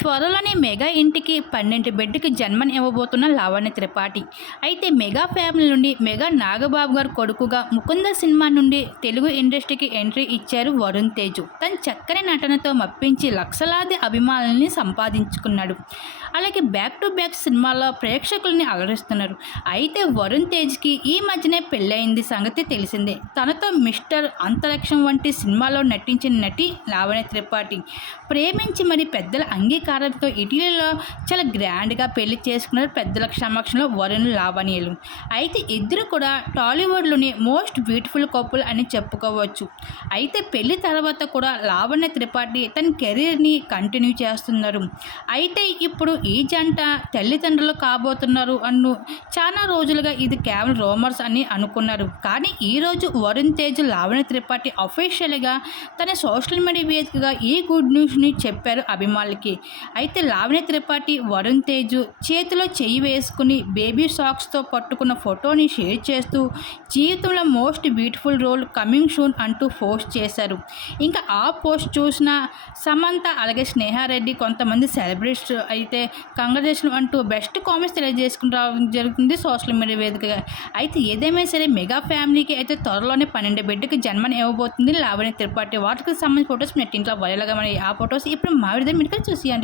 త్వరలోనే మెగా ఇంటికి పన్నెండు బిడ్డకి జన్మని ఇవ్వబోతున్న లావణ్య త్రిపాఠి. అయితే మెగా ఫ్యామిలీ నుండి మెగా నాగబాబు గారు కొడుకుగా ముకుంద సినిమా నుండి తెలుగు ఇండస్ట్రీకి ఎంట్రీ ఇచ్చారు వరుణ్ తేజు. తన చక్కని నటనతో మప్పించి లక్షలాది అభిమానుల్ని సంపాదించుకున్నాడు. అలాగే బ్యాక్ టు బ్యాక్ సినిమాలో ప్రేక్షకుల్ని అలరిస్తున్నారు. అయితే వరుణ్ తేజ్కి ఈ మధ్యనే పెళ్ళయింది సంగతి తెలిసిందే. తనతో మిస్టర్ అంతరిక్షం వంటి సినిమాలో నటించిన నటి లావణ్య త్రిపాఠి. ప్రేమించి మరి పెద్దల అంగీకారంతో ఇటలీలో చాలా గ్రాండ్గా పెళ్ళి చేసుకున్నారు పెద్దల సమక్షంలో వరుణ్ లావణ్యలు. అయితే ఇద్దరు కూడా టాలీవుడ్లోని మోస్ట్ బ్యూటిఫుల్ కపుల్ అని చెప్పుకోవచ్చు. అయితే పెళ్ళి తర్వాత కూడా లావణ్య త్రిపాఠి తన కెరీర్ని కంటిన్యూ చేస్తున్నారు. అయితే ఇప్పుడు ఈ జంట తల్లిదండ్రులు కాబోతున్నారు అన్ను చాలా రోజులుగా ఇది కేవలం రోమర్స్ అని అనుకున్నారు. కానీ ఈరోజు వరుణ్ తేజ్ లావణ్య త్రిపాఠి అఫీషియల్గా తన సోషల్ మీడియా వేదికగా ఈ గుడ్ న్యూస్ని చెప్పారు అభిమానులకి. అయితే లావణ్య త్రిపాఠి వరుణ్ తేజ్ చేతిలో చెయ్యి వేసుకుని బేబీ సాక్స్తో పట్టుకున్న ఫోటోని షేర్ చేస్తూ జీవితంలో most beautiful role coming soon అంటూ పోస్ట్ చేశారు. ఇంకా ఆ పోస్ట్ చూసిన సమంత అలాగే స్నేహారెడ్డి కొంతమంది సెలబ్రిటీస్ అయితే కంగ్రాచులేషన్ అంటూ బెస్ట్ కామెంట్స్ తెలియజేసుకుని జరుగుతుంది సోషల్ మీడియా వేదికగా. అయితే ఏదేమైనా సరే మెగా ఫ్యామిలీకి అయితే త్వరలోనే పన్నెండు బిడ్డకి జన్మని ఇవ్వబోతుంది లావణ్య త్రిపాఠి. వాటికి సంబంధించిన ఫొటోస్ నెట్ ఇంట్లో వైరల్గా మరి ఆ ఫొటోస్ ఇప్పుడు మా విడుదల మీరు చూసియండి.